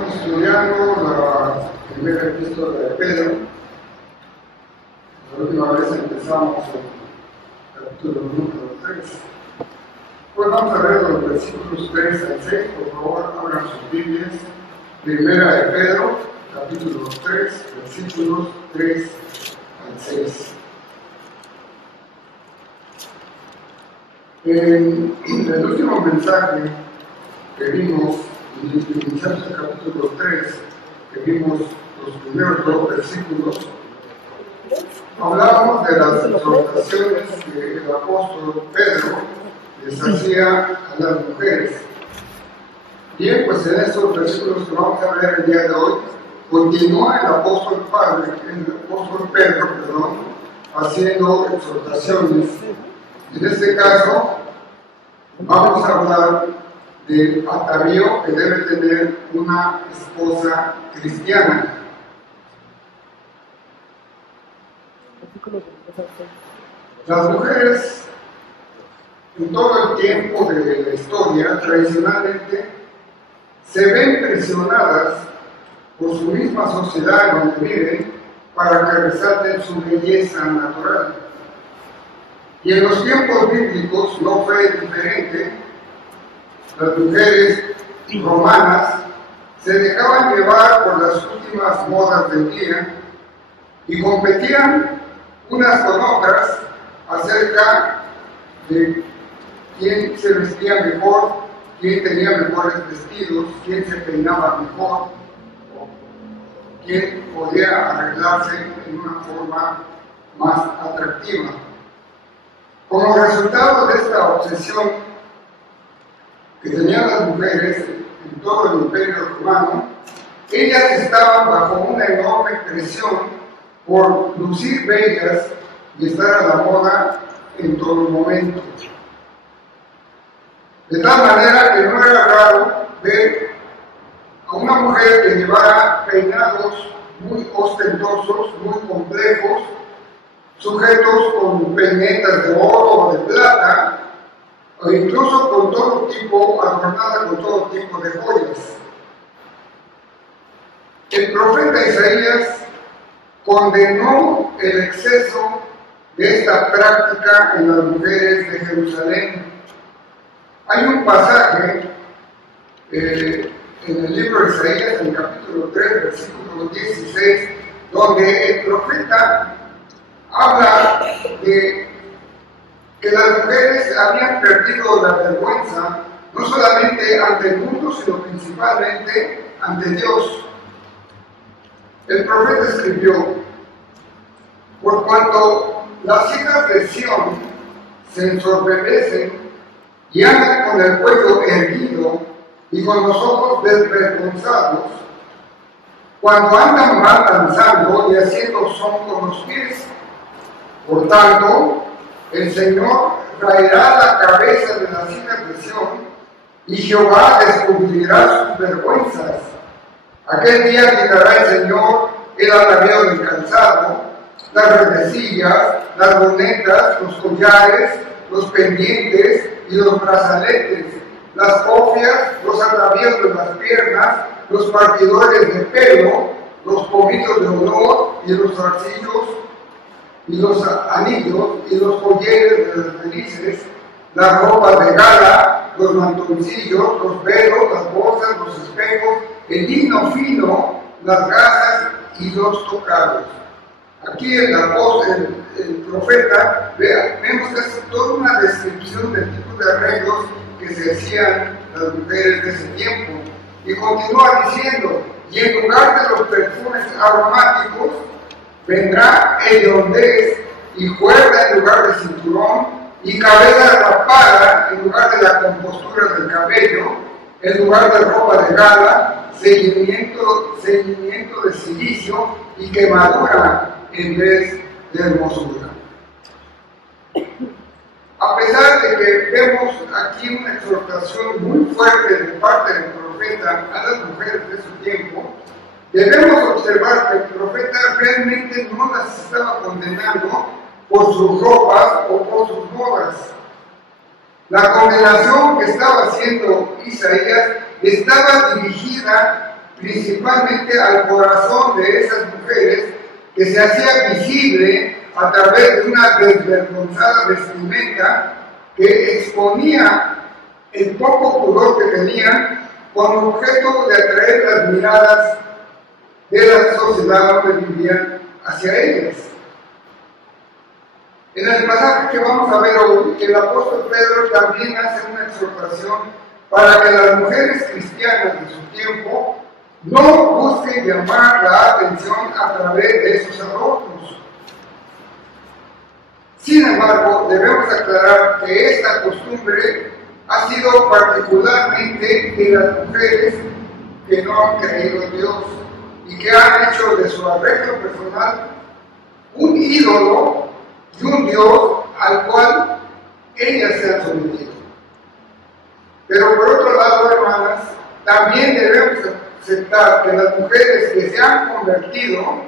Estamos estudiando la primera epístola de Pedro. La última vez empezamos el capítulo número 3. Pues vamos a ver los versículos 3 al 6. Por favor, abran sus Biblias. Primera de Pedro, capítulo 3, versículos 3 al 6. En el último mensaje que vimos, iniciamos el capítulo 3, que vimos los primeros dos versículos, hablábamos de las exhortaciones que el apóstol Pedro les hacía a las mujeres. Bien, pues en estos versículos que vamos a ver el día de hoy, continúa el apóstol Pedro, haciendo exhortaciones. En este caso, vamos a hablar del atavío que debe tener una esposa cristiana. Las mujeres, en todo el tiempo de la historia, tradicionalmente, se ven presionadas por su misma sociedad donde viven para que resalten su belleza natural. Y en los tiempos bíblicos no fue diferente. Las mujeres romanas se dejaban llevar por las últimas modas del día y competían unas con otras acerca de quién se vestía mejor, quién tenía mejores vestidos, quién se peinaba mejor, quién podía arreglarse en una forma más atractiva. Como resultado de esta obsesión que tenían las mujeres en todo el Imperio Romano, ellas estaban bajo una enorme presión por lucir bellas y estar a la moda en todo momento. De tal manera que no era raro ver a una mujer que llevara peinados muy ostentosos, muy complejos, sujetos con peinetas de oro o de plata, o incluso con todo tipo, adornada con todo tipo de joyas. El profeta Isaías condenó el exceso de esta práctica en las mujeres de Jerusalén. Hay un pasaje en el libro de Isaías, en el capítulo 3, versículo 16, donde el profeta habla de que las mujeres habían perdido la vergüenza, no solamente ante el mundo, sino principalmente ante Dios. El profeta escribió: por cuanto las hijas de Sión se ensoberbecen y andan con el cuello erguido y con los ojos desvergonzados, cuando andan mal danzando y haciendo son con los pies. Por tanto, el Señor traerá la cabeza de las hijas de Sión y Jehová descubrirá sus vergüenzas. Aquel día quitará el Señor el atavío del calzado, las redecillas, las lunetas, los collares, los pendientes y los brazaletes, las cofias, los atavíos de las piernas, los partidores de pelo, los pomitos de honor y los zarcillos y los anillos y los collares de las felices, las ropas de gala, los mantoncillos, los velos, las bolsas, los espejos, el lino fino, las gasas y los tocados. Aquí el profeta, vemos que es toda una descripción del tipo de arreglos que se hacían las mujeres de ese tiempo. Y continúa diciendo: y en lugar de los perfumes aromáticos, vendrá hediondez y cuerda en lugar de cinturón, y cabeza rapada en lugar de la compostura del cabello, en lugar de ropa de gala, ceñimiento de cilicio y quemadura en vez de hermosura. A pesar de que vemos aquí una exhortación muy fuerte de parte del profeta a las mujeres de su tiempo, debemos observar que el profeta realmente no las estaba condenando por sus ropas o por sus modas. La condenación que estaba haciendo Isaías estaba dirigida principalmente al corazón de esas mujeres, que se hacía visible a través de una desvergonzada vestimenta que exponía el poco pudor que tenían, con objeto de atraer las miradas de la sociedad donde vivían hacia ellas. En el pasaje que vamos a ver hoy, el apóstol Pedro también hace una exhortación para que las mujeres cristianas de su tiempo no busquen llamar la atención a través de esos adornos. Sin embargo, debemos aclarar que esta costumbre ha sido particularmente de las mujeres que no han creído en Dios y que han hecho de su arreglo personal un ídolo y un Dios al cual ellas se han sometido. Pero por otro lado, hermanas, también debemos aceptar que las mujeres que se han convertido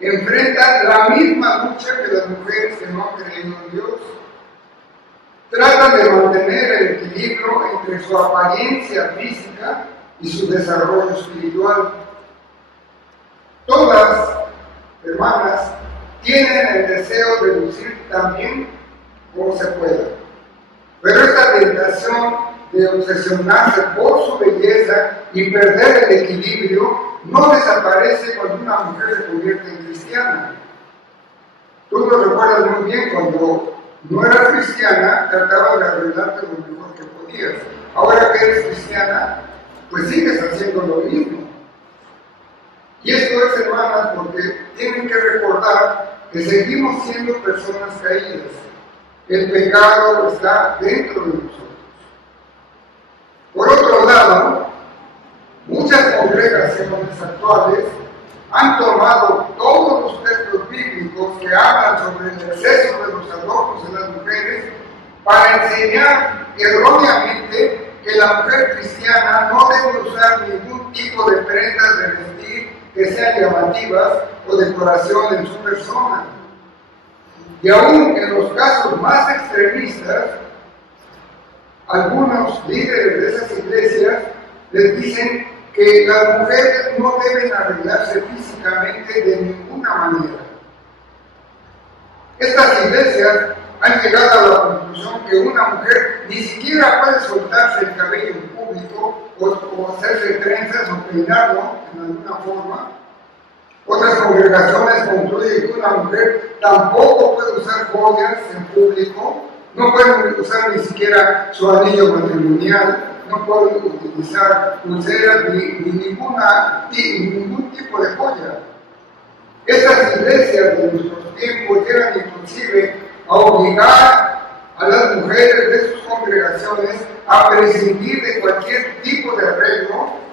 enfrentan la misma lucha que las mujeres que no han creído en Dios. Tratan de mantener el equilibrio entre su apariencia física y su desarrollo espiritual. Todas, hermanas, tienen el deseo de lucir tan bien como se pueda. Pero esta tentación de obsesionarse por su belleza y perder el equilibrio no desaparece cuando una mujer se convierte en cristiana. Tú lo recuerdas muy bien, cuando no eras cristiana, tratabas de arreglarte lo mejor que podías. Ahora que eres cristiana, pues sigues haciendo lo mismo. Y esto es, hermanas, porque tienen que recordar que seguimos siendo personas caídas. El pecado está dentro de nosotros. Por otro lado, muchas congregaciones actuales han tomado todos los textos bíblicos que hablan sobre el exceso de los adornos en las mujeres para enseñar erróneamente que la mujer cristiana no debe usar ningún tipo de prendas de vestir que sean llamativas o decoración en su persona. Y aún en los casos más extremistas, algunos líderes de esas iglesias les dicen que las mujeres no deben arreglarse físicamente de ninguna manera. Estas iglesias han llegado a la conclusión que una mujer ni siquiera puede soltarse el cabello en público o hacerse trenzas o peinarlo en alguna forma. Otras congregaciones concluyen que una mujer tampoco puede usar joyas en público, no puede usar ni siquiera su anillo matrimonial, no puede utilizar pulseras ni ningún tipo de joya. Estas iglesias de nuestros tiempos llegan inclusive a obligar a las mujeres de sus congregaciones a prescindir de cualquier tipo de arreglo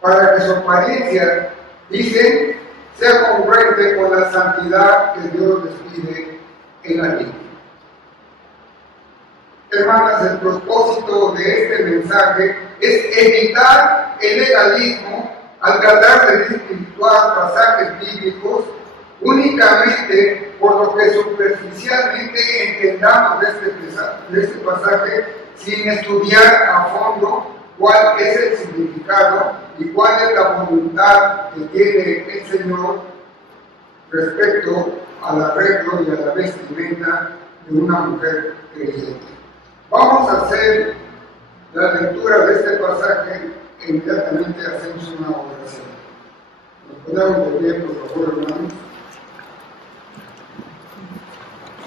para que su apariencia, dicen, sea congruente con la santidad que Dios les pide en la Biblia. Hermanas, el propósito de este mensaje es evitar el legalismo al tratar de desvirtuar pasajes bíblicos únicamente por lo que superficialmente entendamos de este pasaje sin estudiar a fondo cuál es el significado y cuál es la voluntad que tiene el Señor respecto al arreglo y a la vestimenta de una mujer creyente. Vamos a hacer la lectura de este pasaje e inmediatamente hacemos una oración. Nos ponemos de pie, por favor, hermanos.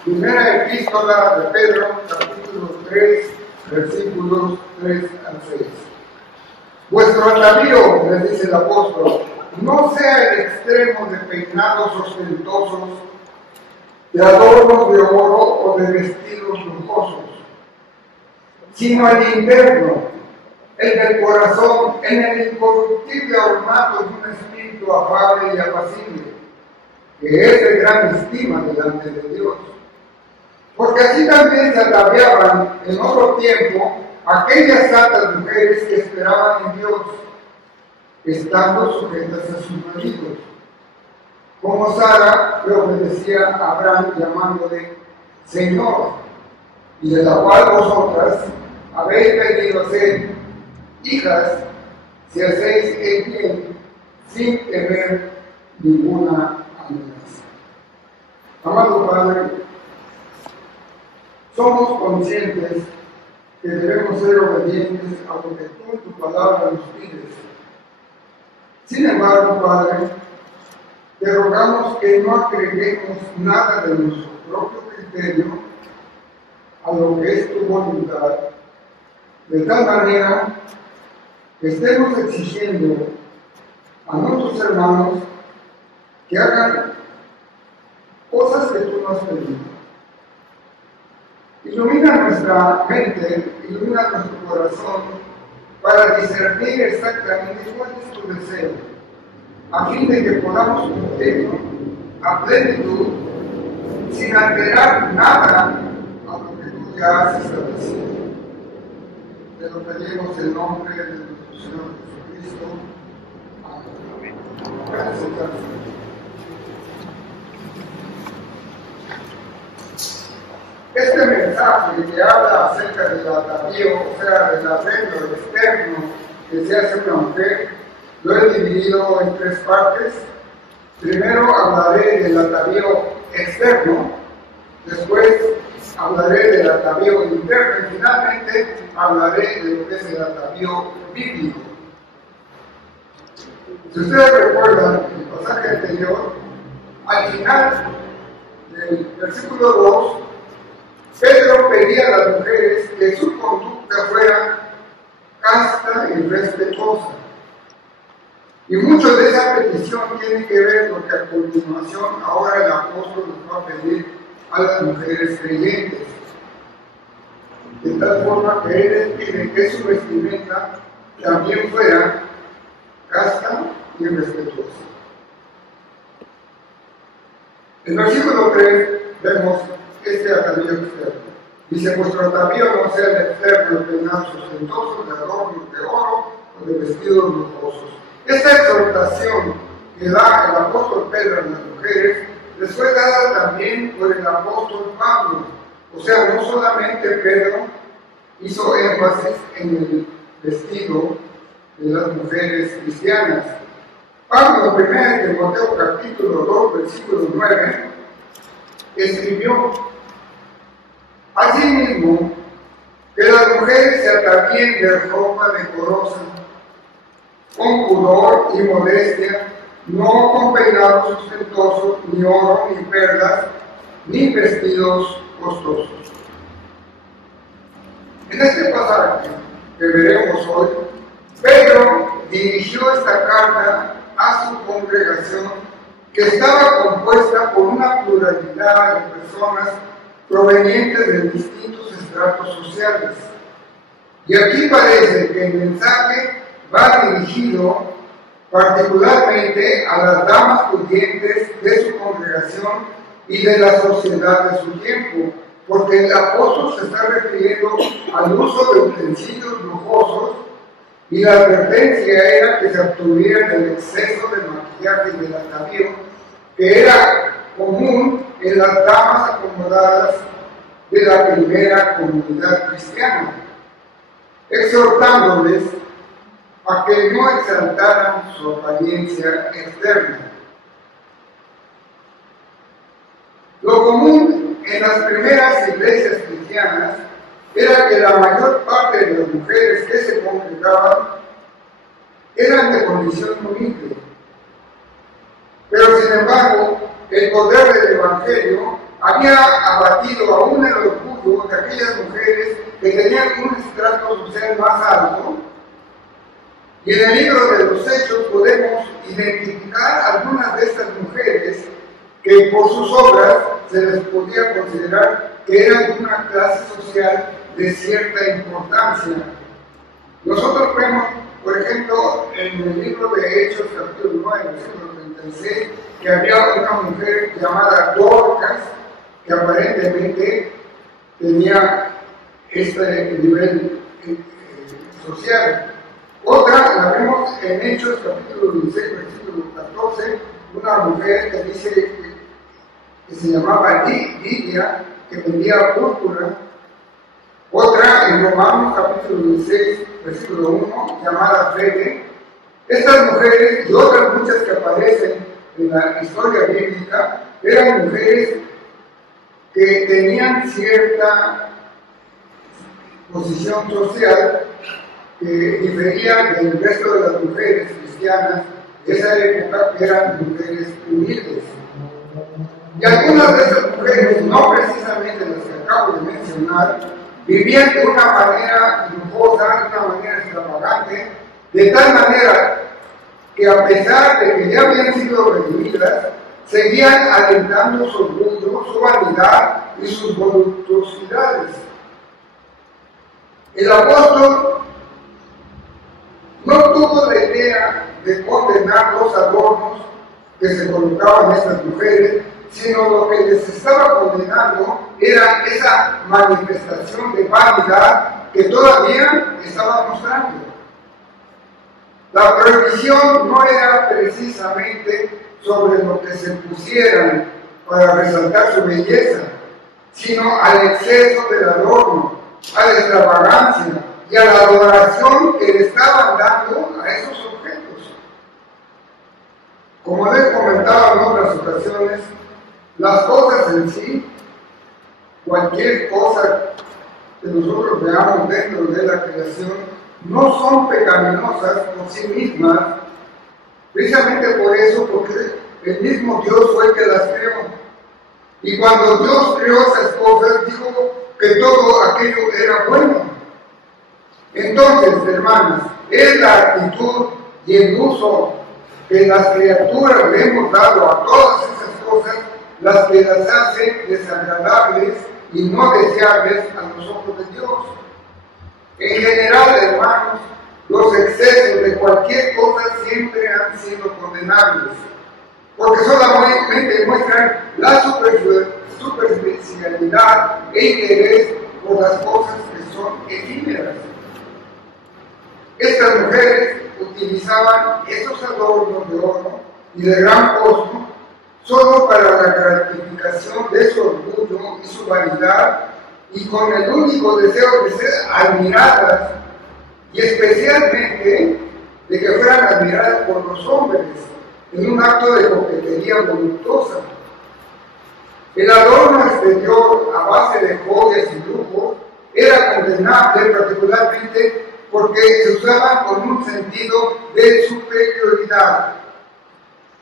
Primera epístola de Pedro, capítulo 3, versículos 3 al 6. Vuestro atavío, les dice el apóstol, no sea el extremo de peinados ostentosos, de adornos de oro o de vestidos lujosos, sino el interno, el del corazón, en el incorruptible ornato de un espíritu afable y apacible, que es de gran estima delante de Dios. Porque así también se ataviaban en otro tiempo aquellas santas mujeres que esperaban en Dios, estando sujetas a sus maridos, como Sara le obedecía a Abraham llamándole Señor, y de la cual vosotras habéis venido a ser hijas si hacéis el bien sin temer ninguna amenaza. Amado Padre, somos conscientes que debemos ser obedientes a lo que tú en tu palabra nos pides. Sin embargo, Padre, te rogamos que no agreguemos nada de nuestro propio criterio a lo que es tu voluntad, de tal manera que estemos exigiendo a nuestros hermanos que hagan cosas que tú nos has pedido. Ilumina nuestra mente, ilumina nuestro corazón para discernir exactamente cuál es tu deseo, a fin de que podamos cumplirlo a plenitud, sin alterar nada a lo que tú ya has establecido. Te lo pedimos en nombre de nuestro Señor Jesucristo. Amén. Pueden sentarse. Este mensaje que habla acerca del atavío, o sea, del arreglo externo que se hace una mujer, lo he dividido en tres partes. Primero hablaré del atavío externo, después hablaré del atavío interno y finalmente hablaré de lo que es el atavío bíblico. Si ustedes recuerdan el pasaje anterior, al final del versículo 2, Pedro pedía a las mujeres que su conducta fuera casta y respetuosa. Y mucho de esa petición tiene que ver con que a continuación ahora el apóstol nos va a pedir a las mujeres creyentes. De tal forma que él pide que su vestimenta también fuera casta y respetuosa. En el versículo 3 vemos este atavío externo. Dice: vuestro atavío no sea el externo de peinazos ostentosos, de adornos de oro o de vestidos lujosos. Esta exhortación que da el apóstol Pedro a las mujeres les fue dada también por el apóstol Pablo. O sea, no solamente Pedro hizo énfasis en el vestido de las mujeres cristianas. Pablo, en 1 Timoteo capítulo 2, versículo 9, escribió: asimismo, que las mujeres se atavíen de ropa decorosa, con pudor y modestia, no con peinados ostentosos, ni oro, ni perlas, ni vestidos costosos. En este pasaje que veremos hoy, Pedro dirigió esta carta a su congregación, que estaba compuesta por una pluralidad de personas provenientes de distintos estratos sociales. Y aquí parece que el mensaje va dirigido particularmente a las damas pudientes de su congregación y de la sociedad de su tiempo, porque el apóstol se está refiriendo al uso de utensilios lujosos, y la advertencia era que se abstuviera del exceso de maquillaje y del atavío que era común en las damas acomodadas de la primera comunidad cristiana, exhortándoles a que no exaltaran su apariencia externa. Lo común en las primeras iglesias cristianas era que la mayor parte de las mujeres que se congregaban eran de condición humilde. Pero sin embargo, el poder del Evangelio había abatido aún el orgullo de aquellas mujeres que tenían un estrato social más alto. Y en el libro de los Hechos podemos identificar algunas de estas mujeres que por sus obras se les podía considerar que eran de una clase social de cierta importancia. Nosotros vemos, por ejemplo, en el libro de Hechos, capítulo 9, versículo 36, que había una mujer llamada Dorcas, que aparentemente tenía este nivel social. Otra la vemos en Hechos, capítulo 16, versículo 14, una mujer que dice que se llamaba Lidia, que vendía púrpura. Otra en Romanos, capítulo 16, versículo 1, llamada Febe. Estas mujeres y otras muchas aparecen en la historia bíblica eran mujeres que tenían cierta posición social que difería del resto de las mujeres cristianas de esa época, que eran mujeres humildes. Y algunas de esas mujeres, no precisamente las que acabo de mencionar, vivían de una manera lujosa, de una manera extravagante, de tal manera que a pesar de que ya habían sido redimidas, seguían alentando su orgullo, su vanidad y sus voluptuosidades. El apóstol no tuvo la idea de condenar los adornos que se colocaban estas mujeres, sino lo que les estaba condenando era esa manifestación de vanidad que todavía estaba mostrando. La prohibición no era precisamente sobre lo que se pusieran para resaltar su belleza, sino al exceso del adorno, a la extravagancia y a la adoración que le estaban dando a esos objetos. Como les comentaba en otras ocasiones, las cosas en sí, cualquier cosa que nosotros veamos dentro de la creación, no son pecaminosas por sí mismas, precisamente por eso, porque el mismo Dios fue el que las creó. Y cuando Dios creó esas cosas, dijo que todo aquello era bueno. Entonces, hermanas, es la actitud y el uso que las criaturas le hemos dado a todas esas cosas las que las hacen desagradables y no deseables a los ojos de Dios. En general, hermanos, los excesos de cualquier cosa siempre han sido condenables, porque solamente muestran la superficialidad e interés por las cosas que son efímeras. Estas mujeres utilizaban esos adornos de oro y de gran costo solo para la gratificación de su orgullo y su vanidad, y con el único deseo de ser admiradas, y especialmente de que fueran admiradas por los hombres, en un acto de coquetería voluptuosa. El adorno exterior a base de joyas y lujo era condenable particularmente porque se usaba con un sentido de superioridad,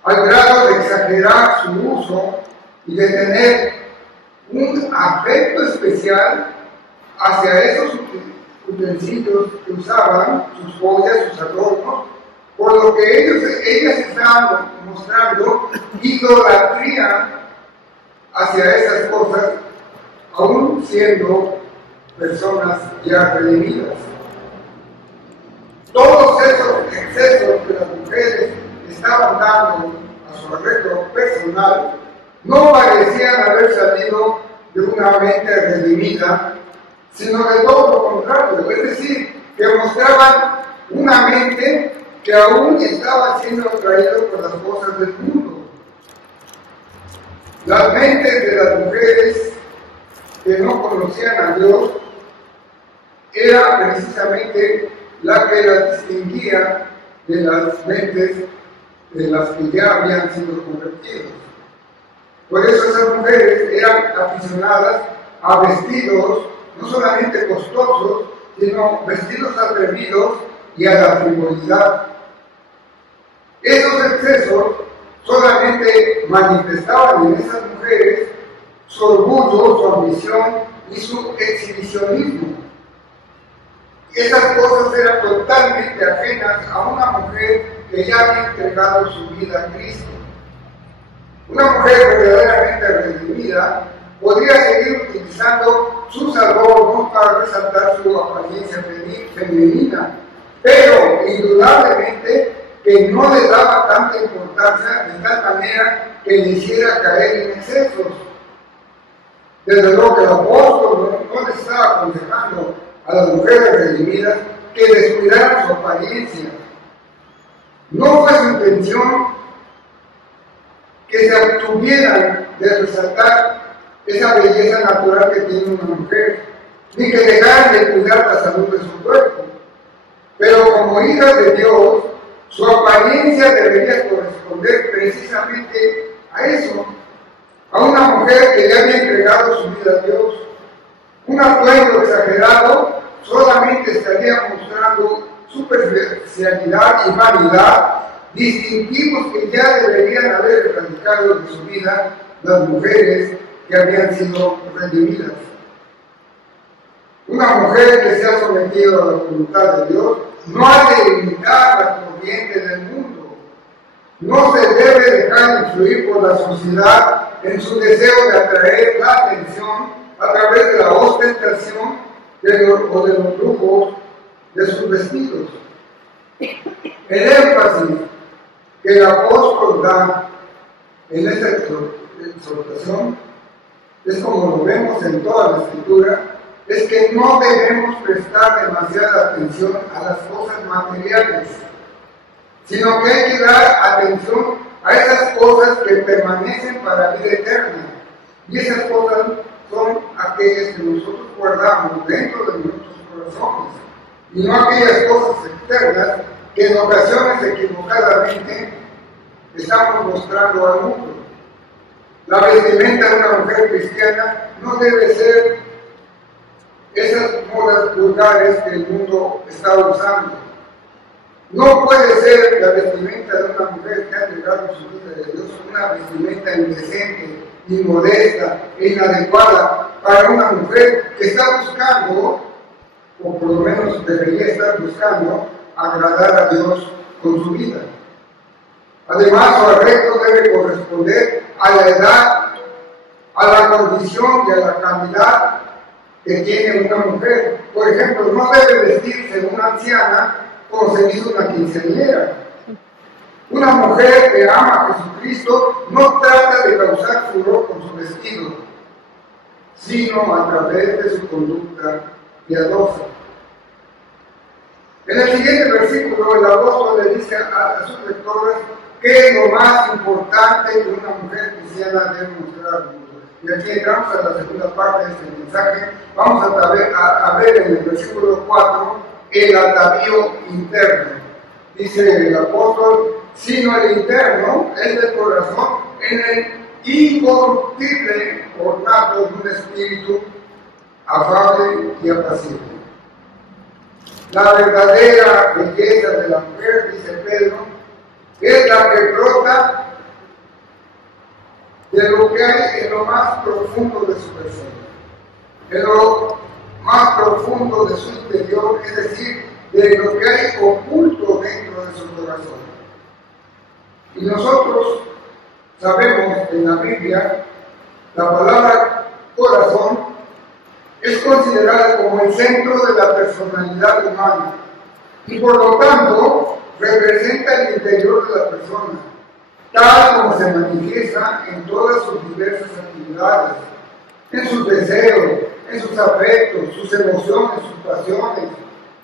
al grado de exagerar su uso y de tener un afecto especial hacia esos utensilios que usaban, sus joyas, sus adornos, por lo que ellas estaban mostrando idolatría hacia esas cosas, aún siendo personas ya redimidas. Todos esos excesos que las mujeres estaban dando a su arreglo personal no parecían haber salido de una mente redimida, sino de todo lo contrario, es decir, que mostraban una mente que aún estaba siendo atraída por las cosas del mundo. Las mentes de las mujeres que no conocían a Dios era precisamente la que las distinguía de las mentes de las que ya habían sido convertidas. Por eso esas mujeres eran aficionadas a vestidos no solamente costosos, sino vestidos atrevidos y a la frivolidad. Esos excesos solamente manifestaban en esas mujeres su orgullo, su ambición y su exhibicionismo. Esas cosas eran totalmente ajenas a una mujer que ya había entregado su vida a Cristo. Una mujer verdaderamente redimida podría seguir utilizando sus adornos para resaltar su apariencia femenina, pero indudablemente que no le daba tanta importancia de tal manera que le hiciera caer en excesos. Desde luego que el apóstol no le estaba aconsejando a las mujeres redimidas que descuidaran su apariencia. No fue su intención que se abstuvieran de resaltar esa belleza natural que tiene una mujer, ni que dejaran de cuidar la salud de su cuerpo. Pero como hijas de Dios, su apariencia debería corresponder precisamente a eso, a una mujer que ya había entregado su vida a Dios. Un atuendo exagerado solamente estaría mostrando superficialidad y vanidad, distintivos que ya deberían haber erradicado de su vida las mujeres que habían sido redimidas. Una mujer que se ha sometido a la voluntad de Dios no ha de imitar la corriente del mundo. No se debe dejar influir por la sociedad en su deseo de atraer la atención a través de la ostentación o de los lujos de sus vestidos. El énfasis que el apóstol da en esta exhortación es, como lo vemos en toda la Escritura, es que no debemos prestar demasiada atención a las cosas materiales, sino que hay que dar atención a esas cosas que permanecen para vida eterna. Y esas cosas son aquellas que nosotros guardamos dentro de nuestros corazones, y no aquellas cosas externas que en ocasiones equivocadamente estamos mostrando al mundo. La vestimenta de una mujer cristiana no debe ser esas modas vulgares que el mundo está usando. No puede ser la vestimenta de una mujer que ha entregado su vida de Dios una vestimenta indecente, inmodesta e inadecuada para una mujer que está buscando, o por lo menos debería estar buscando, agradar a Dios con su vida. Además, su arreglo debe corresponder a la edad, a la condición y a la calidad que tiene una mujer. Por ejemplo, no debe vestirse una anciana como se hizo una quinceañera. Una mujer que ama a Jesucristo no trata de causar furor con su vestido, sino a través de su conducta piadosa. En el siguiente versículo, el apóstol le dice a sus lectores qué es lo más importante que una mujer cristiana debe mostrar al mundo. Y aquí entramos a la segunda parte de este mensaje. Vamos a ver en el versículo 4 el atavío interno. Dice el apóstol, sino el interno, el del corazón, en el incorruptible ornato de un espíritu afable y apacible. La verdadera belleza de la mujer, dice Pedro, es la que brota de lo que hay en lo más profundo de su persona, en lo más profundo de su interior, es decir, de lo que hay oculto dentro de su corazón. Y nosotros sabemos que en la Biblia la palabra corazón es considerada como el centro de la personalidad humana y por lo tanto representa el interior de la persona, tal como se manifiesta en todas sus diversas actividades, en sus deseos, en sus afectos, sus emociones, sus pasiones,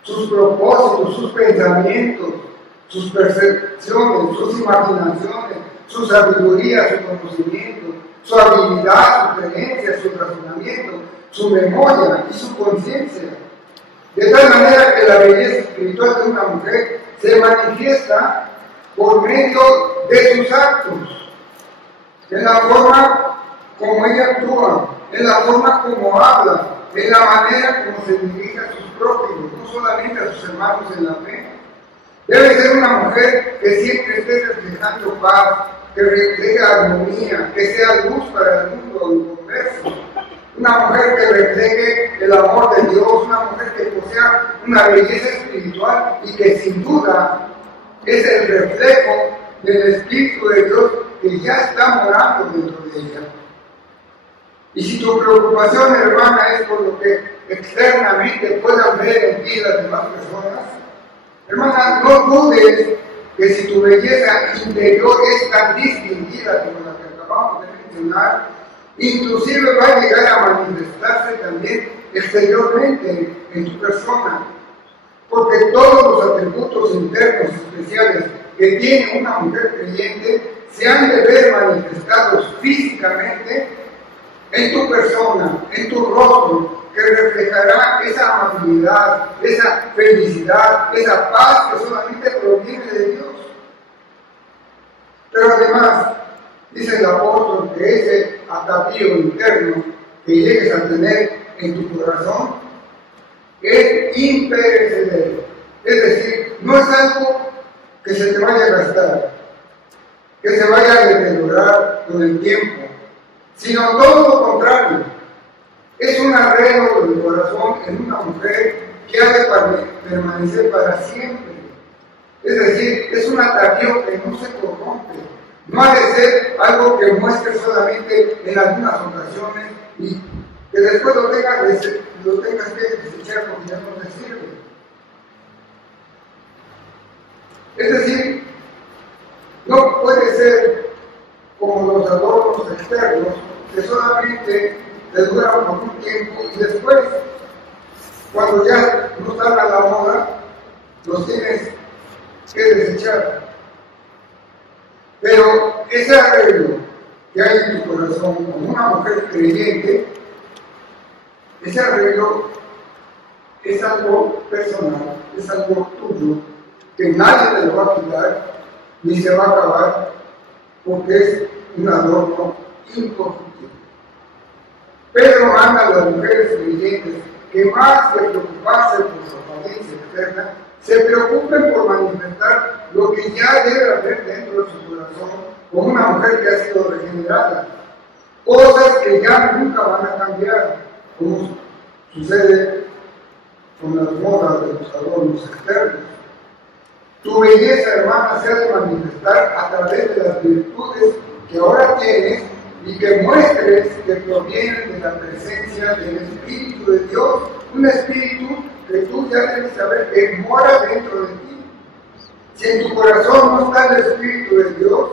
sus propósitos, sus pensamientos, sus percepciones, sus imaginaciones, su sabiduría, su conocimiento, su habilidad, su creencia, su razonamiento, su memoria y su conciencia. De tal manera que la belleza espiritual de una mujer se manifiesta por medio de sus actos, en la forma como ella actúa, en la forma como habla, en la manera como se dirige a sus prójimos, no solamente a sus hermanos en la fe. Debe ser una mujer que siempre esté reflejando paz, que refleje armonía, que sea luz para el mundo inconverso. Una mujer que refleje el amor de Dios, una mujer que posea una belleza espiritual y que sin duda es el reflejo del Espíritu de Dios que ya está morando dentro de ella. Y si tu preocupación, hermana, es por lo que externamente puedan ver en ti las demás personas, hermana, no dudes que si tu belleza interior es tan distinguida como la que acabamos de mencionar, inclusive va a llegar a manifestarse también exteriormente en tu persona, porque todos los atributos internos especiales que tiene una mujer creyente se han de ver manifestados físicamente en tu persona, en tu rostro, que reflejará esa amabilidad, esa felicidad, esa paz que solamente proviene de Dios. Pero además, dice el apóstol que ese atavío interno que llegues a tener en tu corazón es imperecedero. Es decir, no es algo que se te vaya a gastar, que se vaya a deteriorar con el tiempo, sino todo lo contrario. Es un arreglo del corazón en una mujer que ha de permanecer para siempre. Es decir, es un atavío que no se corrompe. No ha de ser algo que muestre solamente en algunas ocasiones y que después lo tengas que desechar porque ya no te sirve. Es decir, no puede ser como los adornos externos que solamente te duran por un tiempo y después, cuando ya no están a la moda, los tienes que desechar. Pero ese arreglo que hay en tu corazón como una mujer creyente, ese arreglo es algo personal, es algo tuyo, que nadie te lo va a quitar, ni se va a acabar, porque es un adorno incorruptible. Pedro manda a las mujeres creyentes que más que preocuparse por su apariencia externa, se preocupen por manifestar lo que ya debe haber dentro de su corazón como una mujer que ha sido regenerada. Cosas que ya nunca van a cambiar, como sucede con las modas de los adornos externos. Tu belleza, hermana, se ha de manifestar a través de las virtudes que ahora tienes y que muestres que provienen de la presencia del Espíritu de Dios, un Espíritu que tú ya debes saber que mora dentro de ti. Si en tu corazón no está el Espíritu de Dios,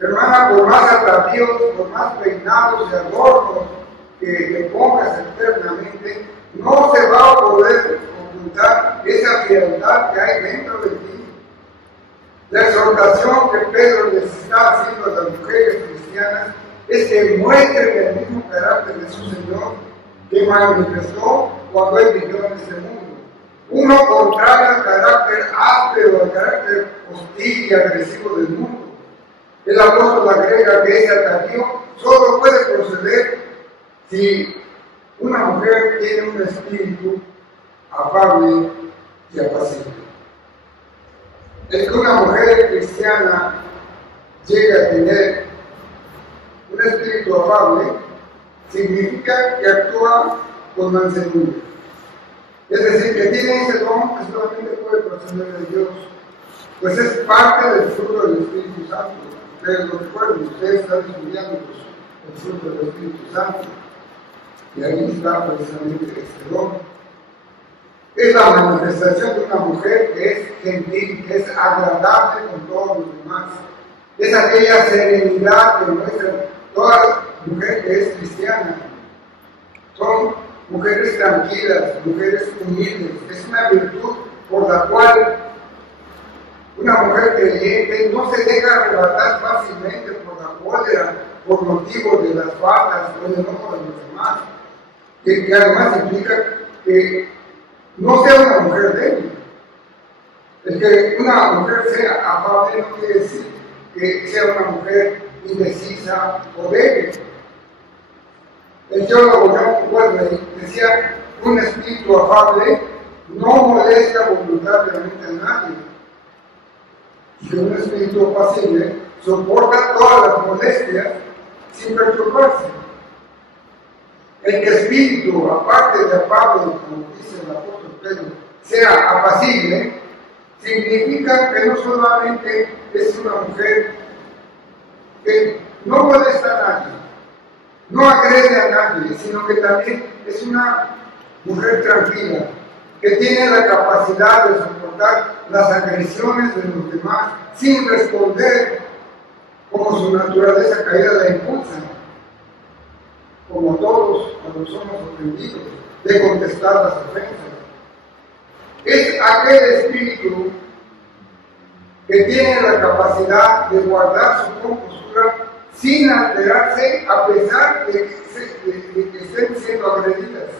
hermana, por más atavíos, por más peinados y adornos que te pongas externamente, no se va a poder ocultar esa frialdad que hay dentro de ti. La exhortación que Pedro les está haciendo a las mujeres cristianas es que muestren el mismo carácter de su Señor que manifestó cuando Él vivió en este mundo. Uno contrario al carácter áspero, al carácter hostil y agresivo del mundo. El apóstol agrega que ese atavío solo puede proceder si una mujer tiene un espíritu afable y apacible. El que una mujer cristiana llegue a tener un espíritu afable significa que actúa con mansedumbre. Es decir, que tiene ese don que solamente puede proceder de Dios, pues es parte del fruto del Espíritu Santo. Ustedes lo recuerdan, ustedes están estudiando el fruto del Espíritu Santo, y ahí está precisamente este don. Es la manifestación de una mujer que es gentil, que es agradable con todos los demás. Es aquella serenidad que muestra toda mujer que es cristiana. Son mujeres tranquilas, mujeres humildes. Es una virtud por la cual una mujer creyente no se deja arrebatar fácilmente por la cólera, por motivos de las faltas o el enojo de los demás. Que además implica que no sea una mujer débil. El que una mujer sea afable no quiere decir que sea una mujer indecisa o débil. El teólogo John Wesley decía: un espíritu afable no molesta voluntariamente a nadie, y que un espíritu apacible soporta todas las molestias sin perturbarse. El que espíritu, aparte de afable, como dice el apóstol Pedro, sea apacible, significa que no solamente es una mujer que no molesta a nadie, no agrede a nadie, sino que también es una mujer tranquila, que tiene la capacidad de soportar las agresiones de los demás sin responder como su naturaleza caída la impulsa, como todos cuando somos ofendidos, de contestar las ofensas. Es aquel espíritu que tiene la capacidad de guardar su compostura sin alterarse a pesar de que estén siendo agredidas.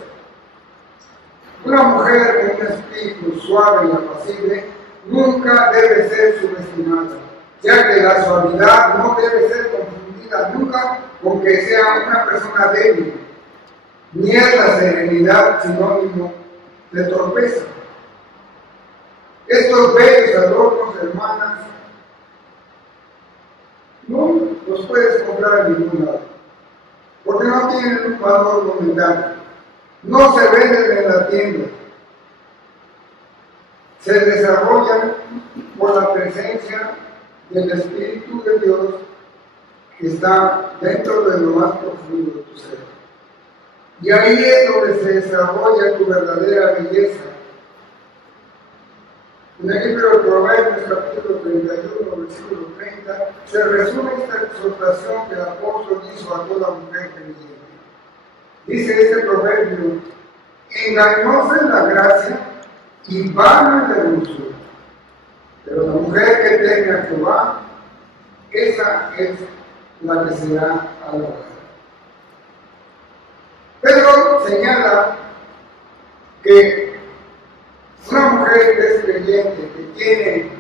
Una mujer con un espíritu suave y apacible nunca debe ser subestimada, ya que la suavidad no debe ser confundida nunca con que sea una persona débil, ni es la serenidad sinónimo de torpeza. Estos bellos adornos, hermanas, no los puedes comprar en ningún lado, porque no tienen un valor momentáneo, no se venden en la tienda, se desarrollan por la presencia del Espíritu de Dios que está dentro de lo más profundo de tu ser. Y ahí es donde se desarrolla tu verdadera belleza. En el libro de Proverbios, capítulo 31, versículo 30, se resume esta exhortación que el apóstol hizo a toda mujer creyente. Dice este proverbio: engañosa es la gracia y vana la hermosura, pero la mujer que teme a Jehová, esa es la que será alabada. Pedro señala que una mujer que es creyente, que tiene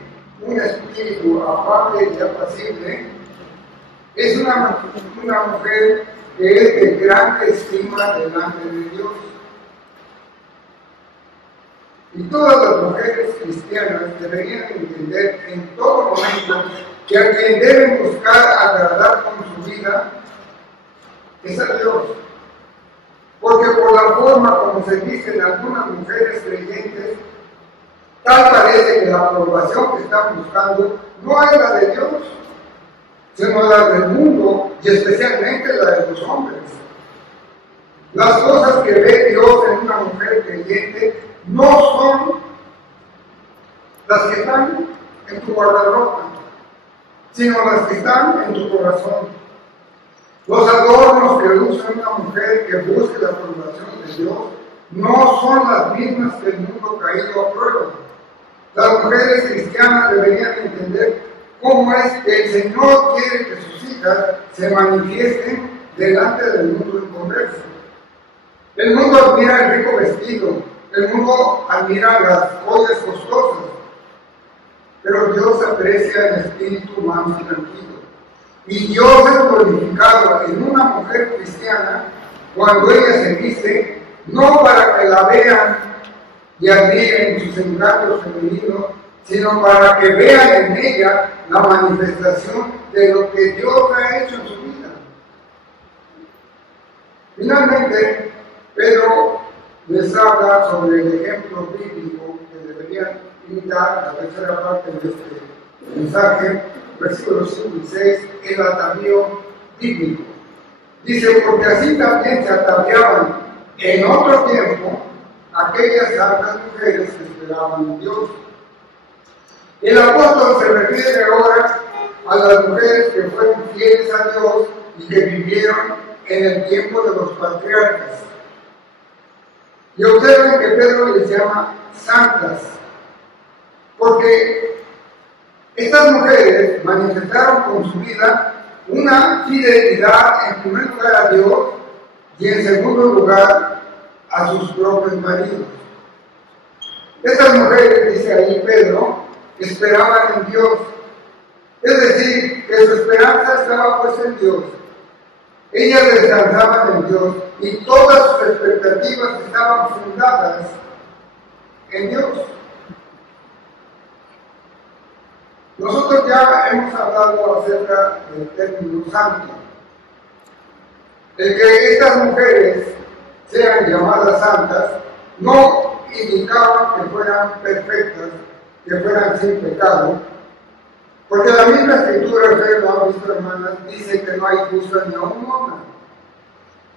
un espíritu afable y apacible, es una mujer que es de gran estima delante de Dios. Y todas las mujeres cristianas deberían entender en todo momento que a quien deben buscar agradar con su vida es a Dios. Porque por la forma como se visten algunas mujeres creyentes, tal parece que la aprobación que están buscando no es la de Dios, sino la del mundo y especialmente la de los hombres. Las cosas que ve Dios en una mujer creyente no son las que están en tu guardarropa, sino las que están en tu corazón. Los adornos que usa una mujer que busque la aprobación de Dios no son las mismas que el mundo caído aprueba. Las mujeres cristianas deberían entender cómo es que el Señor quiere que sus hijas se manifiesten delante del mundo inconverso. El mundo admira el rico vestido, el mundo admira las joyas costosas, pero Dios aprecia el espíritu manso y tranquilo. Y Dios es glorificado en una mujer cristiana cuando ella se viste, no para que la vean y admiren sus encantos femeninos, sino para que vean en ella la manifestación de lo que Dios ha hecho en su vida. Finalmente, Pedro les habla sobre el ejemplo bíblico que deberían imitar, la tercera parte de este mensaje, versículos 5 y 6, el atavío bíblico. Dice: porque así también se ataviaban en otro tiempo aquellas santas mujeres que esperaban en Dios. El apóstol se refiere ahora a las mujeres que fueron fieles a Dios y que vivieron en el tiempo de los patriarcas. Y observen que Pedro les llama santas, porque estas mujeres manifestaron con su vida una fidelidad en primer lugar a Dios y en segundo lugar a sus propios maridos. Estas mujeres, dice ahí Pedro, esperaban en Dios, es decir, que su esperanza estaba puesta en Dios. Ellas descansaban en Dios y todas sus expectativas estaban fundadas en Dios. Nosotros ya hemos hablado acerca del término santo. El que estas mujeres sean llamadas santas no indicaba que fueran perfectas, que fueran sin pecado, porque la misma escritura, ustedes lo han visto, hermanas, dice que no hay justa ni aún una.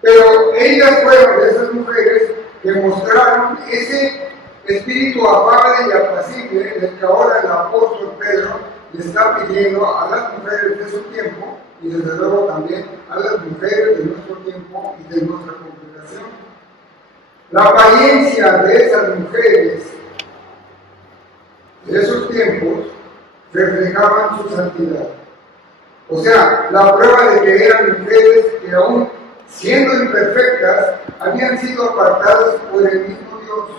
Pero ellas fueron de esas mujeres que mostraron ese espíritu afable y apacible del que ahora el apóstol Pedro le está pidiendo a las mujeres de su tiempo y desde luego también a las mujeres de nuestro tiempo y de nuestra congregación. La apariencia de esas mujeres de esos tiempos reflejaban su santidad. O sea, la prueba de que eran mujeres que aún siendo imperfectas habían sido apartadas por el mismo Dios.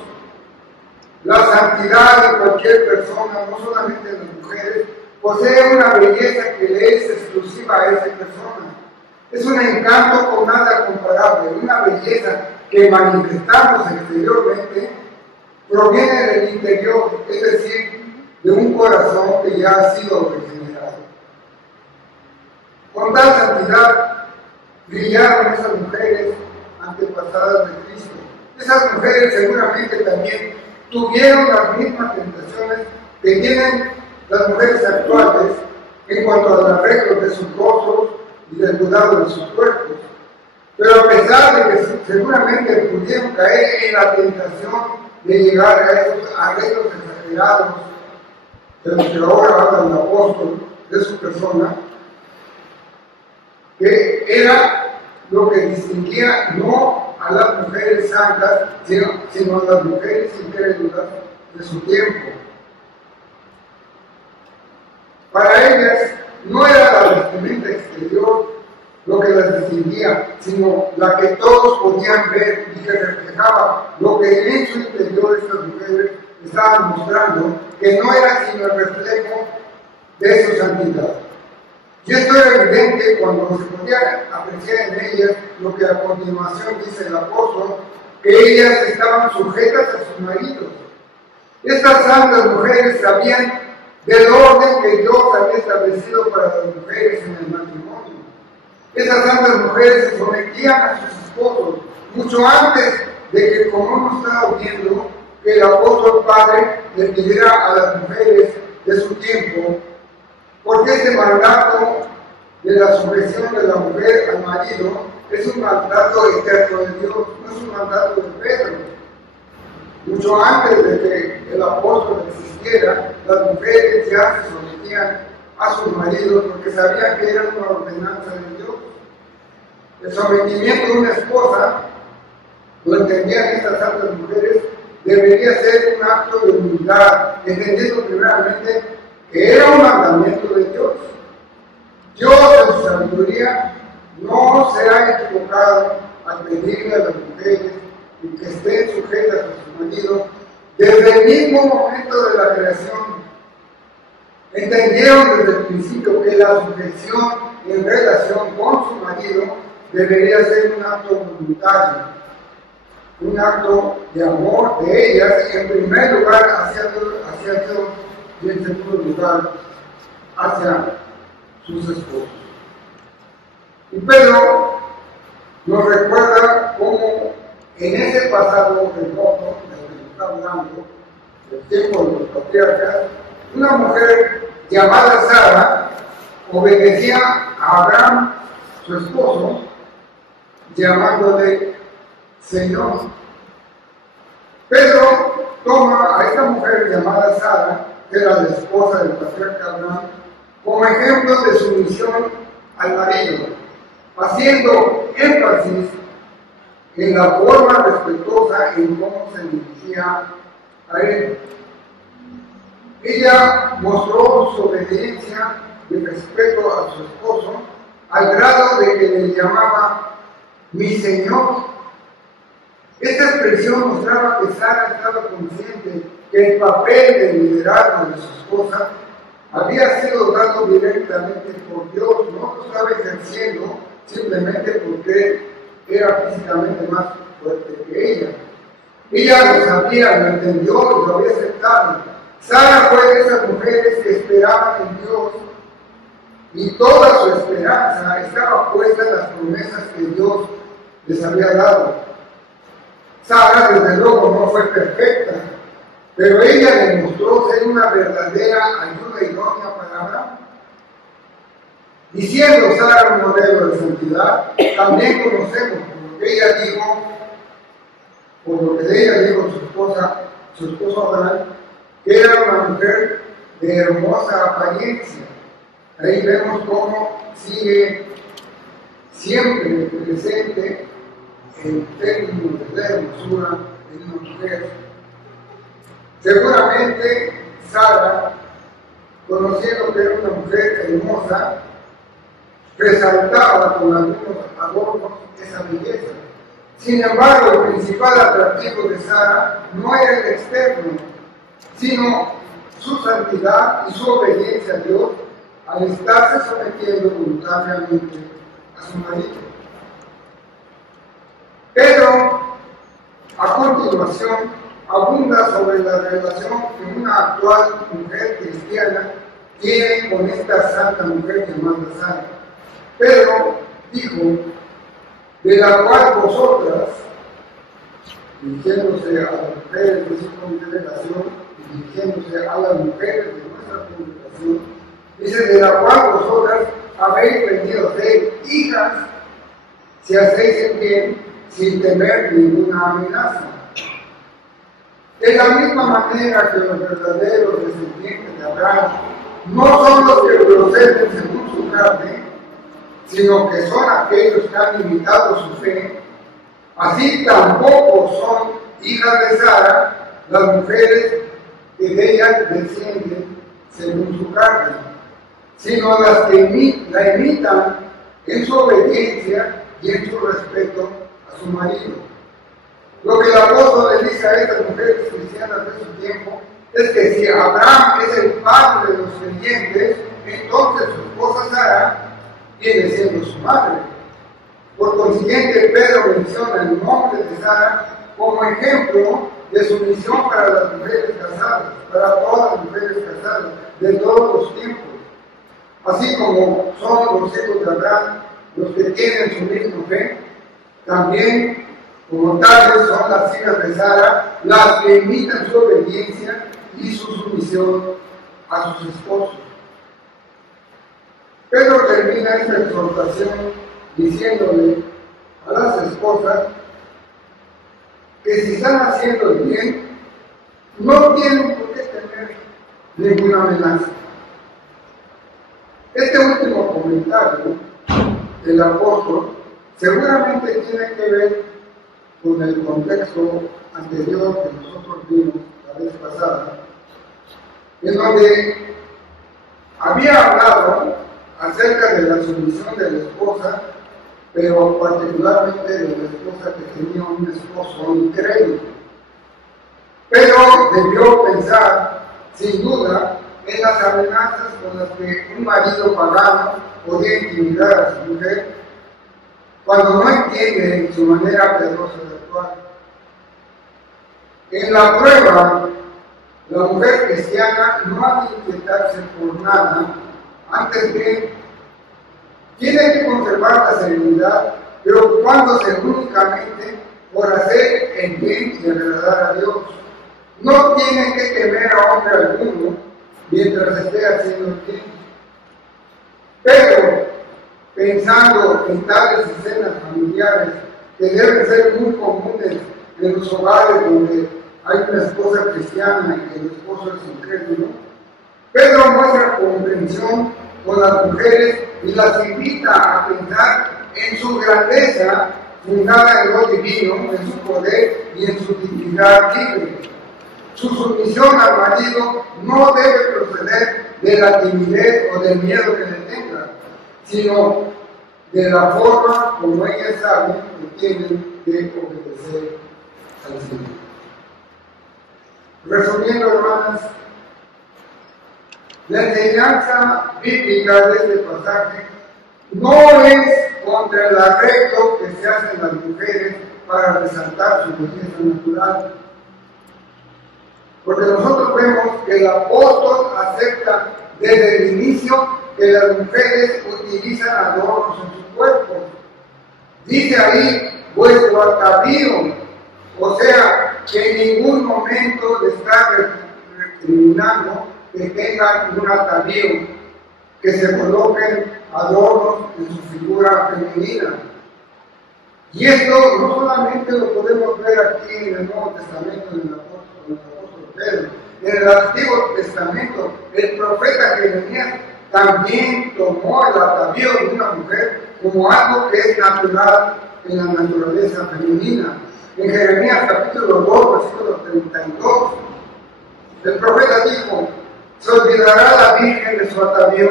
La santidad de cualquier persona, no solamente de las mujeres, posee una belleza que le es exclusiva a esa persona. Es un encanto con nada comparable, una belleza que manifestamos exteriormente proviene del interior, es decir, de un corazón que ya ha sido regenerado. Con tal santidad brillaron esas mujeres antepasadas de Cristo. Esas mujeres seguramente también tuvieron las mismas tentaciones que tienen las mujeres actuales en cuanto al arreglo de sus rostros y del cuidado de sus cuerpos. Pero a pesar de que seguramente pudieron caer en la tentación de llegar a esos arreglos exagerados de los que ahora habla el apóstol de su persona, que era lo que distinguía no a las mujeres santas, sino a las mujeres incrédulas de su tiempo. Para ellas no era la vestimenta exterior lo que las distinguía, sino la que todos podían ver y que reflejaba lo que en su interior estas mujeres estaban mostrando, que no era sino el reflejo de su santidad. Y esto era evidente cuando se podía apreciar en ellas lo que a continuación dice el apóstol, que ellas estaban sujetas a sus maridos. Estas santas mujeres sabían del orden que Dios había establecido para las mujeres en el matrimonio. Esas santas mujeres se sometían a sus esposos mucho antes de que, como hemos estado viendo, que el apóstol Padre le pidiera a las mujeres de su tiempo, porque este mandato de la sujeción de la mujer al marido es un mandato eterno de Dios, no es un mandato de Pedro. Mucho antes de que el apóstol existiera, las mujeres ya se sometían a sus maridos porque sabían que era una ordenanza de Dios. El sometimiento de una esposa, lo entendían estas santas mujeres, debería ser un acto de humildad, entendiendo primeramente que era un mandamiento de Dios. Dios en su sabiduría no se ha equivocado al pedirle a las mujeres que estén sujetas a su marido desde el mismo momento de la creación. Entendieron desde el principio que la sujeción en relación con su marido debería ser un acto voluntario, un acto de amor de ellas, en primer lugar hacia Dios y en segundo lugar hacia sus esposos. Y Pedro nos recuerda cómo en ese pasado remoto del que está hablando, del tiempo de los patriarcas, una mujer llamada Sara obedecía a Abraham, su esposo, llamándole Señor. Pedro toma a esta mujer llamada Sara, que era la esposa del patriarca Abraham, como ejemplo de sumisión al marido, haciendo énfasis en la forma respetuosa en cómo se dirigía a él. Ella mostró su obediencia y respeto a su esposo al grado de que le llamaba mi Señor. Esta expresión mostraba que Sara estaba consciente que el papel de liderazgo de su esposa había sido dado directamente por Dios, no lo estaba ejerciendo simplemente porque era físicamente más fuerte que ella. Ella lo sabía, lo entendió y lo había aceptado. Sara fue de esas mujeres que esperaban en Dios y toda su esperanza estaba puesta en las promesas que Dios les había dado. Sara, desde luego, no fue perfecta, pero ella demostró ser una verdadera ayuda idónea para Abraham. Y siendo Sara un modelo de santidad, también conocemos por lo que ella dijo, por lo que de ella dijo su esposo Abraham, que era una mujer de hermosa apariencia. Ahí vemos cómo sigue siempre presente el término de la hermosura de una mujer. Seguramente Sara, conociendo que era una mujer hermosa, resaltaba con algunos adornos esa belleza. Sin embargo, el principal atractivo de Sara no era el externo, sino su santidad y su obediencia a Dios al estarse sometiendo voluntariamente a su marido. Pero, a continuación, abunda sobre la relación que una actual mujer cristiana tiene con esta santa mujer llamada Sara. Pedro dijo, de la cual vosotras, dirigiéndose a las mujeres de su congregación, dirigiéndose a las mujeres de nuestra congregación, dice, de la cual vosotras habéis venido a ser hijas, si hacéis el bien, sin temer ninguna amenaza. De la misma manera que los verdaderos descendientes de Abraham no son los que proceden según su carne, sino que son aquellos que han imitado su fe, así tampoco son hijas de Sara las mujeres que de ellas descienden según su carne, sino las que la imitan en su obediencia y en su respeto a su marido. Lo que el apóstol le dice a estas mujeres cristianas de su tiempo es que si Abraham es el padre de los creyentes, entonces su esposa Sara viene siendo su madre. Por consiguiente, Pedro menciona el nombre de Sara como ejemplo de sumisión para las mujeres casadas, para todas las mujeres casadas de todos los tiempos. Así como son los hijos de Abraham los que tienen su misma fe, también como tales son las hijas de Sara las que imitan su obediencia y su sumisión a sus esposos. Pedro termina esta exhortación diciéndole a las esposas que si están haciendo el bien, no tienen por qué tener ninguna amenaza. Este último comentario del apóstol seguramente tiene que ver con el contexto anterior que nosotros vimos la vez pasada, en donde había hablado acerca de la sumisión de la esposa, pero particularmente de la esposa que tenía un esposo incrédulo. Pero debió pensar, sin duda, en las amenazas con las que un marido pagano podía intimidar a su mujer cuando no entiende su manera piadosa de actuar. En la prueba, la mujer cristiana no ha de inquietarse por nada, antes bien, tiene que conservar la serenidad, preocupándose únicamente por hacer el bien y agradar a Dios. No tiene que temer a hombre alguno mientras esté haciendo el bien. Pero, pensando en tales escenas familiares que deben ser muy comunes en los hogares donde hay una esposa cristiana y el esposo es incrédulo, Pedro muestra comprensión con las mujeres y las invita a pensar en su grandeza fundada en lo divino, en su poder y en su dignidad libre. Su sumisión al marido no debe proceder de la timidez o del miedo que le tenga, sino de la forma como ellas saben que tienen que obedecer al Señor. Resumiendo, hermanas, la enseñanza bíblica de este pasaje no es contra el arreglo que se hacen las mujeres para resaltar su belleza natural. Porque nosotros vemos que el apóstol acepta desde el inicio que las mujeres utilizan adornos en su cuerpo. Dice ahí, vuestro atavío, o sea, que en ningún momento le está recriminando que tengan un atavío, que se coloquen adornos en su figura femenina. Y esto no solamente lo podemos ver aquí en el Nuevo Testamento, en el apóstol Pedro. En el Antiguo Testamento, el profeta Jeremías también tomó el atavío de una mujer como algo que es natural en la naturaleza femenina. En Jeremías capítulo 2, versículo 32, el profeta dijo: ¿se olvidará la Virgen de su atavío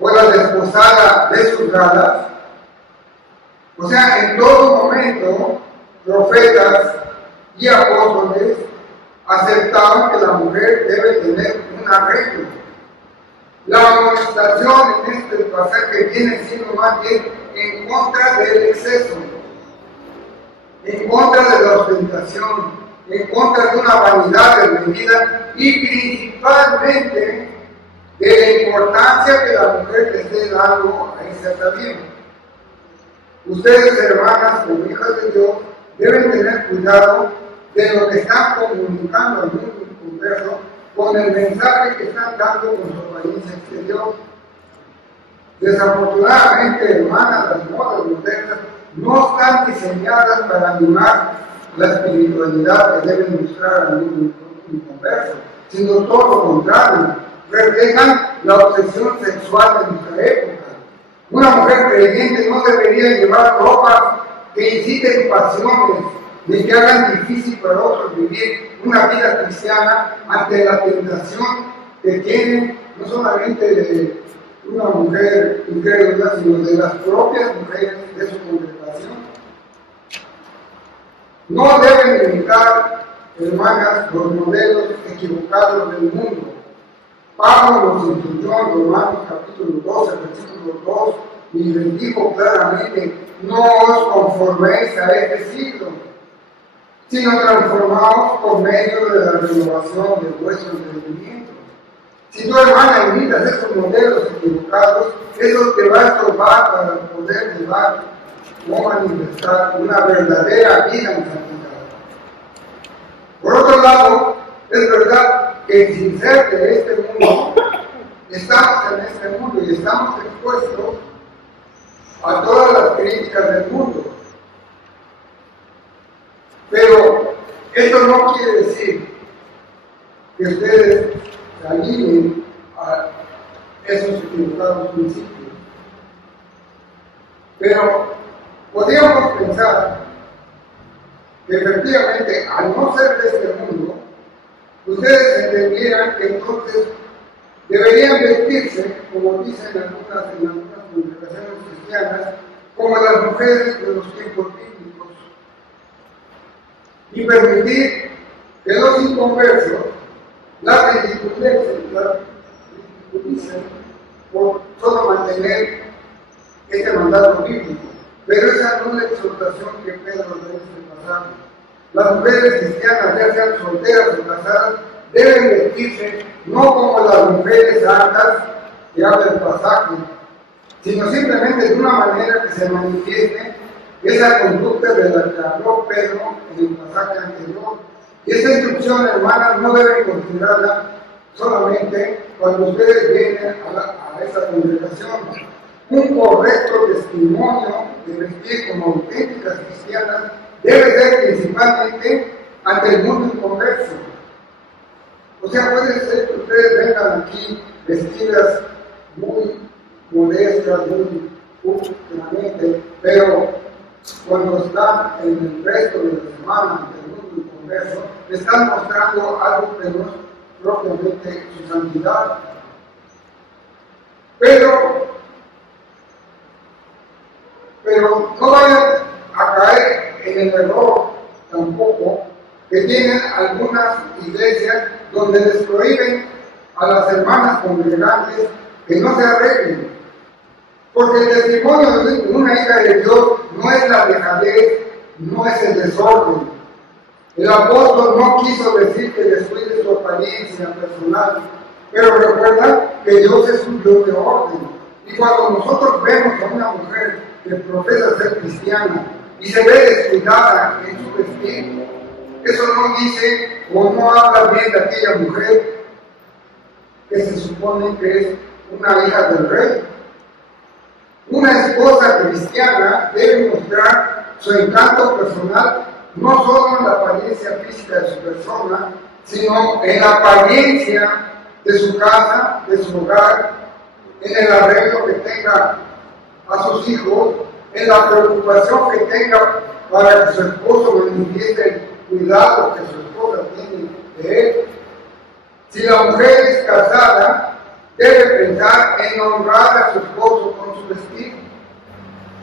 o la desposada de sus galas? O sea, en todo momento, profetas y apóstoles aceptaban que la mujer debe tener un arreglo. La amonestación en este pasaje viene siendo más bien en contra del exceso, en contra de la ostentación, en contra de una vanidad desmedida y principalmente de la importancia que la mujer le esté dando a ese atavío. Ustedes, hermanas, como hijas de Dios, deben tener cuidado de lo que están comunicando al mundo inconverso con el mensaje que están dando con su apariencia exterior. Desafortunadamente, hermanas, las modas modernas no están diseñadas para animar la espiritualidad que deben mostrar al mundo inconverso, sino todo lo contrario, reflejan la obsesión sexual de nuestra época. Una mujer creyente no debería llevar ropas que inciten pasiones, ni que hagan difícil para otros vivir una vida cristiana ante la tentación que tiene no solamente de una mujer incrédula, sino de las propias mujeres de su congregación. No deben imitar, hermanas, los modelos equivocados del mundo. Pablo nos instruyó en Romanos capítulo 12, versículo 2, y les dijo claramente: no os conforméis a este siglo, sino transformaos por medio de la renovación de vuestro entendimiento. Si tu hermana imitas esos modelos equivocados, eso te va a estorbar para poder llevar o manifestar una verdadera vida en santidad. Por otro lado, es verdad que sin ser de este mundo, estamos en este mundo y estamos expuestos a todas las críticas del mundo. Pero esto no quiere decir que ustedes se alineen a esos equivocados principios. Pero podríamos pensar que efectivamente, al no ser de este mundo, ustedes entendieran que entonces deberían vestirse, como dicen algunas congregaciones cristianas, como las mujeres de los tiempos bíblicos, y permitir que los inconversos la ridiculicen por solo mantener este mandato bíblico. Pero esa no es la exhortación que Pedro da en este pasaje. Las mujeres cristianas, ya sean solteras o casadas, deben vestirse no como las mujeres altas que habla el pasaje, sino simplemente de una manera que se manifieste esa conducta de la que habló Pedro en el pasaje anterior. Y esta instrucción, hermanas, no deben considerarla solamente cuando ustedes vienen a esta congregación. Un correcto testimonio de vestir como auténticas cristianas debe ser principalmente ante el mundo inconverso. O sea, puede ser que ustedes vengan aquí vestidas muy modestas, muy públicamente, pero cuando están en el resto de la semana ante el mundo inconverso, están mostrando algo que no es propiamente su santidad. Pero no vayan a caer en el error tampoco que tienen algunas iglesias donde les prohíben a las hermanas congregantes que no se arreglen. Porque el testimonio de una hija de Dios no es la dejadez, no es el desorden. El apóstol no quiso decir que descuide su apariencia personal, pero recuerda que Dios es un Dios de orden. Y cuando nosotros vemos a una mujer que profesa ser cristiana y se ve descuidada en su vestir, eso no dice o no habla bien de aquella mujer que se supone que es una hija del rey. Una esposa cristiana debe mostrar su encanto personal no solo en la apariencia física de su persona, sino en la apariencia de su casa, de su hogar, en el arreglo que tenga a sus hijos, en la preocupación que tenga para que su esposo manifieste el cuidado que su esposa tiene de él. Si la mujer es casada, debe pensar en honrar a su esposo con su vestir.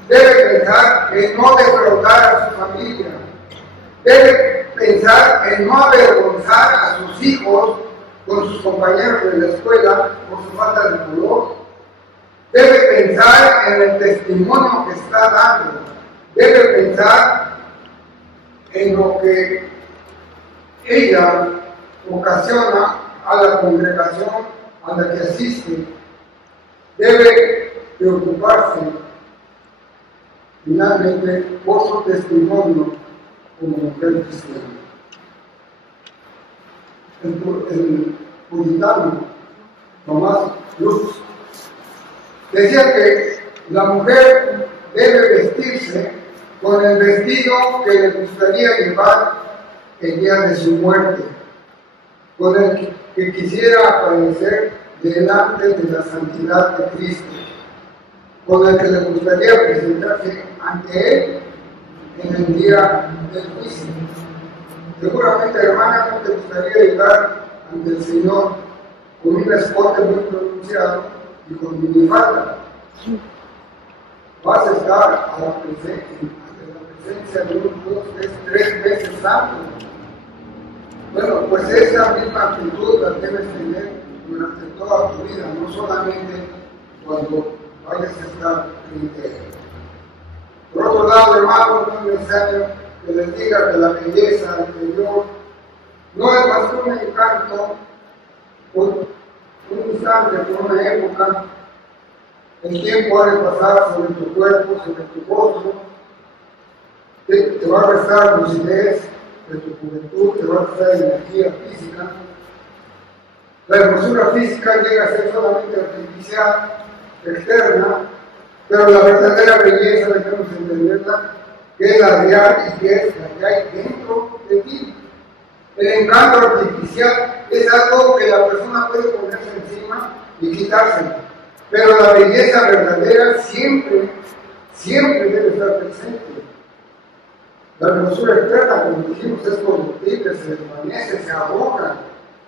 Debe pensar en no defraudar a su familia. Debe pensar en no avergonzar a sus hijos con sus compañeros de la escuela por su falta de pudor. Debe pensar en el testimonio que está dando. Debe pensar en lo que ella ocasiona a la congregación a la que asiste. Debe preocuparse finalmente por su testimonio como mujer cristiana. El puritano Tomás Lutz decía que la mujer debe vestirse con el vestido que le gustaría llevar el día de su muerte, con el que quisiera aparecer delante de la santidad de Cristo, con el que le gustaría presentarse ante Él en el día del juicio. Seguramente, hermana, no te gustaría llegar ante el Señor con un escote muy pronunciado y con minifalda. Vas a estar ante la presencia de un Dios que es 3 veces santo. Bueno, pues esa misma actitud la debes tener durante toda tu vida, no solamente cuando vayas a estar frente a Él. Por otro lado, hermanos, no es necesario que les diga que la belleza interior no es más que un encanto por un instante, por una época. El tiempo ha de pasar sobre tu cuerpo, sobre tu rostro, te va a restar lucidez de tu juventud, te va a restar energía física. La hermosura física llega a ser solamente artificial, externa, pero la verdadera belleza debemos entenderla, que es la real y que es la que hay dentro de ti. El encanto artificial es algo que la persona puede ponerse encima y quitárselo, pero la belleza verdadera siempre debe estar presente. La hermosura externa, como dijimos, es corruptible, se desvanece, se ahoga.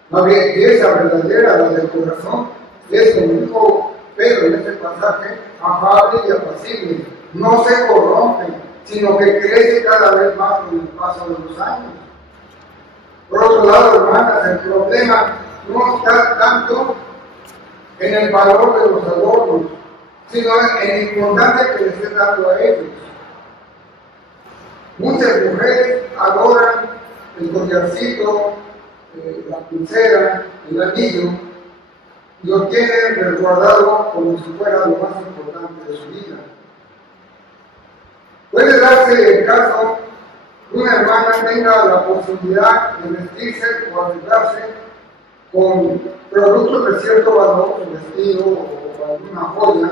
La belleza verdadera, la del corazón, es, como dijo Pedro en este pasaje, afable y apacible. No se corrompe, sino que crece cada vez más con el paso de los años. Por otro lado, hermanas, el problema no está tanto en el valor de los adornos, sino en la importancia que les esté dando a ellos. Muchas mujeres adoran el collarcito, la pulsera, el anillo, y lo tienen resguardado como si fuera lo más importante de su vida. Puede darse el caso que una hermana tenga la posibilidad de vestirse o arreglarse con productos de cierto valor, un vestido o alguna joya,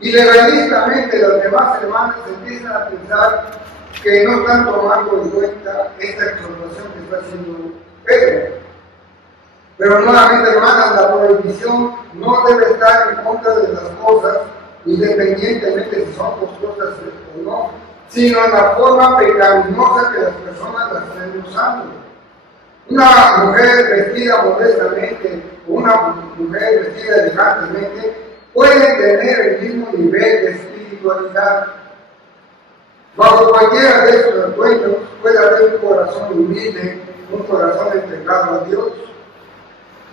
y legalistamente las demás hermanas empiezan a pensar que no están tomando en cuenta esta exhortación que está haciendo Pedro. Pero nuevamente, hermanas, la prohibición no debe estar en contra de las cosas, independientemente si son costosas o no, sino en la forma pecaminosa que las personas las estén usando. Una mujer vestida modestamente o una mujer vestida elegantemente pueden tener el mismo nivel de espiritualidad. Bajo cualquiera de esos encuentros puede haber un corazón humilde, un corazón entregado a Dios.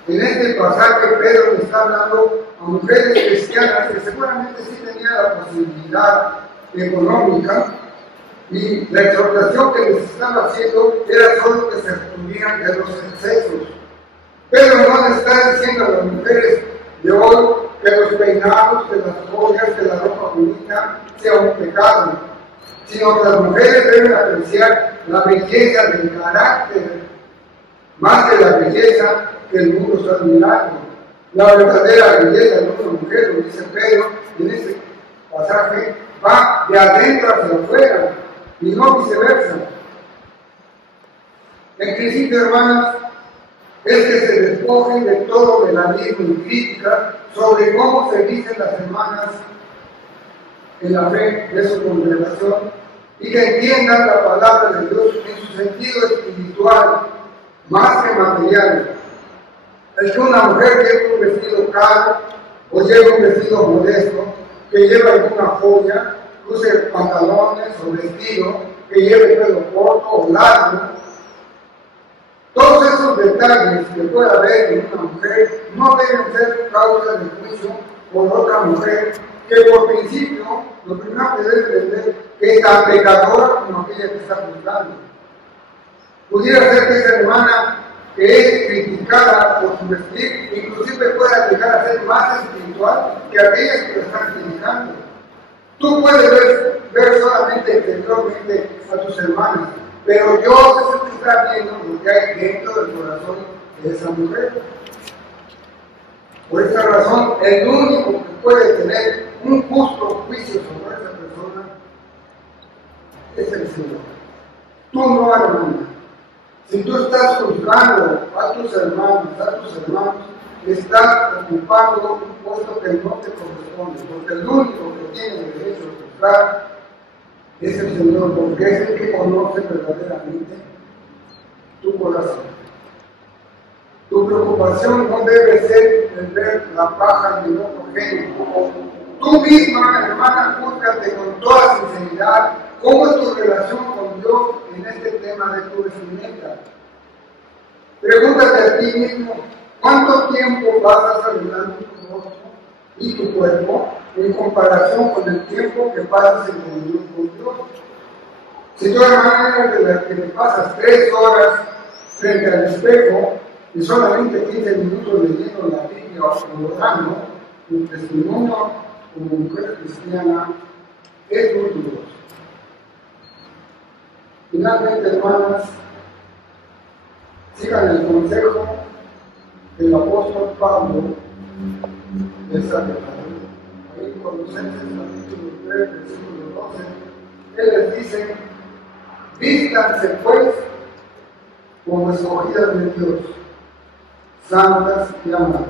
En este pasaje Pedro le está hablando a mujeres cristianas que seguramente sí tenían la posibilidad económica, y la exhortación que les estaba haciendo era solo que se abstuvieran de los excesos. Pedro no le está diciendo a las mujeres de hoy que los peinados, que las joyas, que la ropa bonita sea un pecado, sino que las mujeres deben apreciar la belleza del carácter más que la belleza que el mundo está mirando. La verdadera belleza de una mujer, lo dice Pedro en este pasaje, va de adentro hacia afuera y no viceversa. El principio, hermanas, es que se despojen de todo legalismo y crítica sobre cómo se visten las hermanas en la fe de su congregación y que entiendan la palabra de Dios en su sentido espiritual más que material. Es que una mujer lleva un vestido caro o lleva un vestido modesto, que lleva alguna joya, use pantalones o vestido, que lleve pelo corto o largo. Todos esos detalles que puede haber en una mujer no deben ser causa de juicio por otra mujer que por principio lo primero que debe entender que es tan pecadora como aquella que está juzgando. Pudiera ser que esa hermana que es criticada por su vestir, inclusive pueda llegar a ser más espiritual que aquellas que lo están criticando. Tú puedes ver solamente exteriormente a tus hermanos, pero Dios es el que está viendo lo que hay dentro del corazón de esa mujer. Por esa razón, el único que puede tener un justo juicio sobre esa persona es el Señor. Tú no, hermana. Si tú estás juzgando a tus hermanos, estás ocupando un puesto que no te corresponde, porque el único que tiene el derecho a juzgar es el Señor, porque es el que conoce verdaderamente tu corazón. Tu preocupación no debe ser el ver la paja en el ojo ajeno. Tú misma, hermana, júzgate con toda sinceridad cómo es tu relación con Dios en este tema de tu vestimenta. Pregúntate a ti mismo, ¿cuánto tiempo pasas arreglando tu rostro y tu cuerpo en comparación con el tiempo que pasas en comunión con Dios? Si tú, hermana, eres de las que te pasas 3 horas frente al espejo y solamente 15 minutos leyendo la Biblia o orando, tu testimonio como mujer cristiana es muy dudoso. Finalmente, hermanas, sigan el consejo del apóstol Pablo de San Ahí en Colosenses capítulo 3, versículo 12, él les dice: vístanse pues como escogidas de Dios, santas y amadas,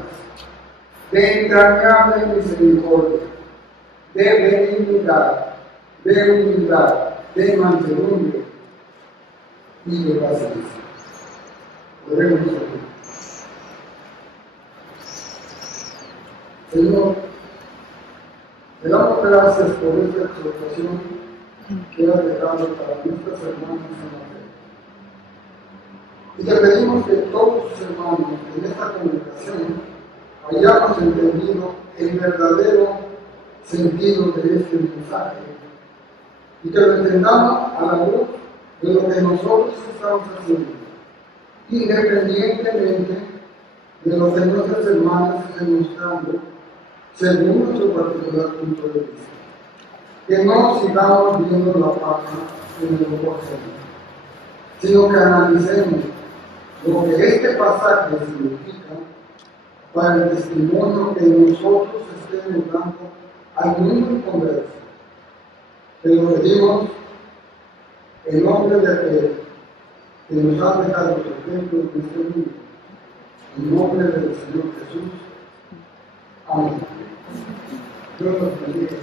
de entrañable misericordia, de benignidad, de humildad, de mansedumbre y de paciencia. Oremos a Dios. Señor, te damos gracias por esta exhortación que has dejado para nuestras hermanas en la fe. Y te pedimos que todos tus hermanos en esta congregación hayamos entendido el verdadero sentido de este mensaje y que lo entendamos a la luz de lo que nosotros estamos haciendo, independientemente de lo que nuestras hermanas estén mostrando según nuestro particular punto de vista. Que no sigamos viendo la paja en el ojo ajeno, sino que analicemos lo que este pasaje significa para el testimonio que nosotros estemos dando al mundo converso. Te lo pedimos en nombre de aquel que nos ha dejado su ejemplo en este mundo, en nombre del Señor Jesús. Amén. Dios los bendiga.